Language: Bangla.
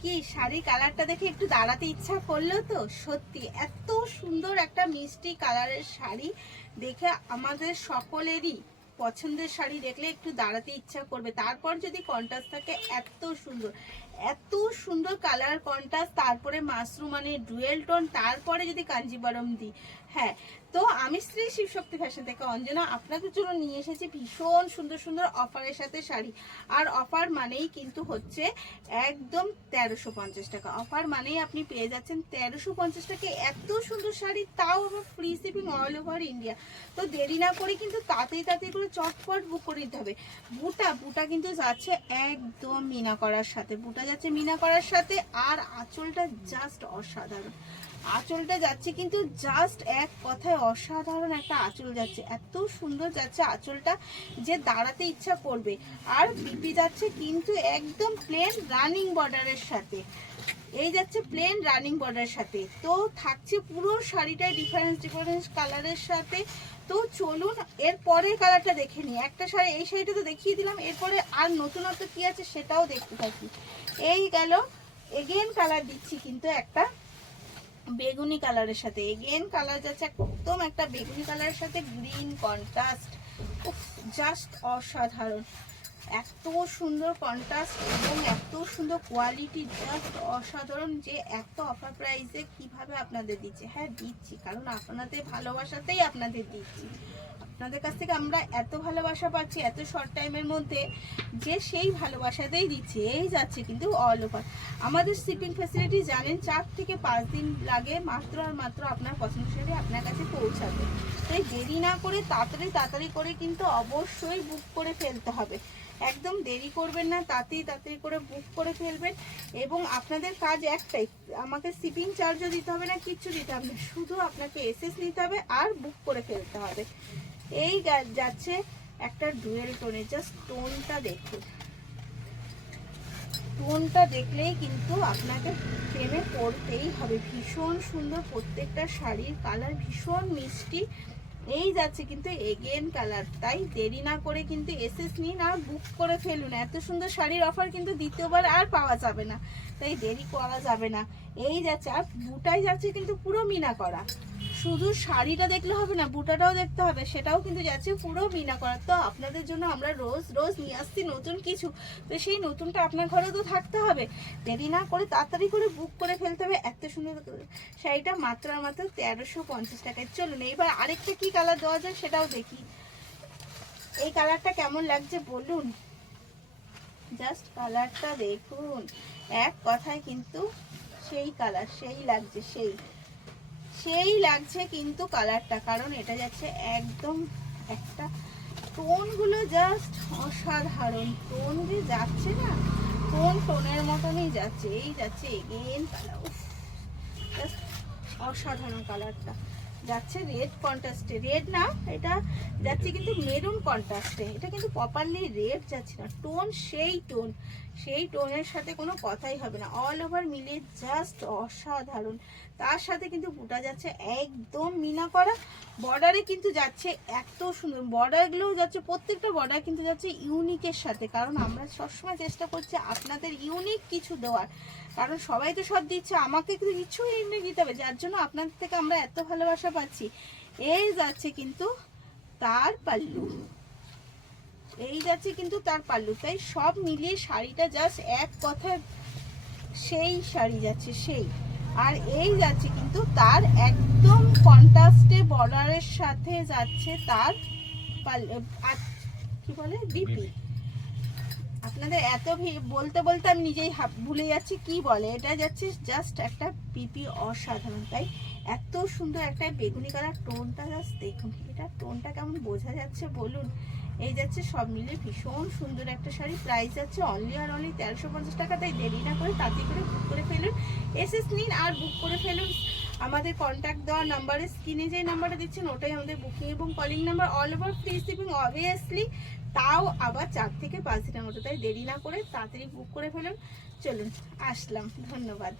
কি শাড়ি কালারটা দেখে একটু দাঁড়াতে ইচ্ছা করলো তো। সত্যি এত সুন্দর একটা মিষ্টি কালারের শাড়ি দেখে আমাদের সকলেরই পছন্দের শাড়ি দেখলে একটু দাঁড়াতে ইচ্ছা করবে। তারপর যদি কন্ট্রাস্ট থাকে এত সুন্দর কালার কন্ট্রাস্ট, তারপরে মাশরুম মানে ডুয়েল টোন, তারপরে যদি কাঞ্জিবরম দিই। হ্যাঁ, তো আমি শ্রী শিবশক্তি ফ্যাশন থেকে অঞ্জনা আপনাদের জন্য নিয়ে এসেছি ভীষণ সুন্দর সুন্দর অফারের সাথে শাড়ি। আর অফার মানেই কিন্তু হচ্ছে একদম 1350 টাকা। অফার মানেই আপনি পেয়ে যাচ্ছেন 1350 টাকা এত সুন্দর শাড়ি, তাও আবার free shipping all over India. তো দেরি না করে কিন্তু তাড়াতাড়ি করে চটপট বুক করে দিতে হবে। বুটা কিন্তু যাচ্ছে একদম মিনা করার সাথে, বুটা যাচ্ছে মিনা করার সাথে। আর আঁচলটা জাস্ট অসাধারণ, আঁচলটা যাচ্ছে কিন্তু জাস্ট এক কথায় অসাধারণ একটা আঁচল যাচ্ছে, এত সুন্দর যাচ্ছে আঁচলটা যে দাঁড়াতে ইচ্ছা করবে। আর বিপি যাচ্ছে কিন্তু একদম প্লেন রানিং বর্ডারের সাথে, এই যাচ্ছে প্লেন রানিং বর্ডারের সাথে। তো থাকছে পুরো শাড়িটায় ডিফারেন্স কালারের সাথে। তো চলুন এর পরের কালারটা দেখে নিই। একটা শাড়ি, এই শাড়িটা তো দেখিয়ে দিলাম, এরপরে আর নতুনত্ব কি আছে সেটাও দেখতে থাকি। এই গেল, এগেন কালার দিচ্ছি কিন্তু একটা বেগুনি কালারের সাথে। এগেন কালার যাচ্ছে একদম একটা বেগুনি কালারের সাথে গ্রিন কন্ট্রাস্ট। জাস্ট অসাধারণ, এত সুন্দর কন্ট্রাস্ট এবং এত সুন্দর কোয়ালিটি, জাস্ট অসাধারণ। যে এত অফার প্রাইসে কিভাবে আপনাদের দিচ্ছে, হ্যাঁ দিচ্ছি, কারণ আপনাদের ভালোবাসাতেই আপনাদের দিচ্ছি। আপনাদের কাছ থেকে আমরা এত ভালোবাসা পাচ্ছি এত শর্ট টাইমের মধ্যে, যে সেই ভালোবাসাতেই দিচ্ছি। এই যাচ্ছে কিন্তু অল ওভার। আমাদের শিপিং ফ্যাসিলিটি জানেন 4 থেকে 5 দিন লাগে মাত্র আর মাত্র আপনার পছন্দ শাড়ি আপনার কাছে পৌঁছাবে। তাই দেরি না করে তাড়াতাড়ি করে কিন্তু অবশ্যই বুক করে ফেলতে হবে। একদম দেরি করবেন না, তাড়াতাড়ি করে বুক করে ফেলবেন। এবং আপনাদের কাজ একটাই, আমাকে শিপিং চার্জও দিতে হবে না, কিচ্ছু দিতে হবে না, শুধু আপনাকে এসএস নিতে হবে আর বুক করে ফেলতে হবে। এই যাচ্ছে একটা ডুয়েল টোনে, জাস্ট টোনটা দেখুন, টোনটা দেখলেই কিন্তু আপনাকে প্রেমে পড়তেই হবে। ভীষণ সুন্দর প্রত্যেকটা শাড়ির কালার, ভীষণ মিষ্টি। এই যাচ্ছে কিন্তু এগেন কালার। তাই দেরি না করে কিন্তু এসএস নিন আর বুক করে ফেলুন। এত সুন্দর শাড়ির অফার কিন্তু দ্বিতীয়বার আর পাওয়া যাবে না, তাই দেরি করা যাবে না। এই যাচ্ছে, আর বুটাই যাচ্ছে কিন্তু পুরো মিনা করা। শুধু শাড়িটা দেখলে হবে না, বুটাটাও দেখতে হবে, সেটাও কিন্তু যাচ্ছে পুরো মিনা করা। তো আপনাদের জন্য আমরা রোজ রোজ নিয়ে আসছি নতুন কিছু, তো সেই নতুনটা আপনার ঘরে তো থাকতে হবে। দেরি না করে তাড়াতাড়ি করে বুক করে ফেলতে হবে। এত সুন্দর শাড়িটা মাত্র 1350 টাকায়। চলুন এইবার আরেকটা কি কালার দেওয়া যায় সেটাও দেখি। এই কালারটা কেমন লাগছে বলুন, জাস্ট কালারটা দেখুন, এক কথায় কিন্তু সেই কালার, সেই লাগছে, সেই লাগছে কিন্তু কালারটা। কারণ এটা যাচ্ছে একদম একটা টোনগুলো জাস্ট অসাধারণ, টোন যে যাচ্ছে না, টোনের মতনই যাচ্ছে। এই যাচ্ছে এগেন কালার, জাস্ট অসাধারণ কালারটা যাচ্ছে রেড কন্ট্রাস্টে। রেড না, এটা যাচ্ছে কিন্তু মেরুন কন্ট্রাস্টে। এটা কিন্তু প্রপারলি রেড যাচ্ছে না, টোন সেই টোনের সাথে কোনো কথাই হবে না। অল ওভার মিলে জাস্ট অসাধারণ। তার সাথে কিন্তু বুটা যাচ্ছে একদম মিনা করা। বর্ডারে কিন্তু যাচ্ছে এত সুন্দর, বর্ডারগুলোও যাচ্ছে, প্রত্যেকটা বর্ডার কিন্তু যাচ্ছে ইউনিকের সাথে। কারণ আমরা সবসময় চেষ্টা করছি আপনাদের ইউনিক কিছু দেওয়ার, কারণ সবাই তো সব দিচ্ছে, আমাকে কিন্তু কিছু ইউনিক দিতে হবে, যার জন্য আপনাদের থেকে আমরা এত ভালোবাসা পাচ্ছি। এই যাচ্ছে কিন্তু তার পাল্লু, এই যাচ্ছে কিন্তু তার পাল্লু। তাই সব মিলিয়ে শাড়িটা জাস্ট এক কথায় সেই শাড়ি যাচ্ছে সেই। আর এই যাচ্ছে কিন্তু তার একদম কন্ট্রাস্টে বর্ডারের সাথে যাচ্ছে তার কি বলে বিপি। আপনাদের এত বলতে বলতে আমি নিজেই ভুলে যাচ্ছি কি বলে। এটা যাচ্ছে জাস্ট একটা পিপি, অসাধারণ। তাই এত সুন্দর একটা বেগুনি কালার টোনটা জাস্ট দেখুন, এটা টোনটা কেমন বোঝা যাচ্ছে বলুন। এই যাচ্ছে সব মিলে ভীষণ সুন্দর একটা শাড়ি। প্রাইস যাচ্ছে অনলি 1350 টাকা। তাই দেরি না করে তাড়াতাড়ি করে বুক করে ফেলুন, এসএস নিন আর বুক করে ফেলুন। আমাদের কন্ট্যাক্ট দেওয়া নাম্বারে, স্ক্রিনে যে নাম্বারটা দিচ্ছেন ওটাই আমাদের বুকিং এবং calling number. All over free shipping obviously, তাও আবার 4 থেকে 5 দিনের মতো। তাই দেরি না করে তাড়াতাড়ি বুক করে ফেলুন। চলুন আসলাম, ধন্যবাদ।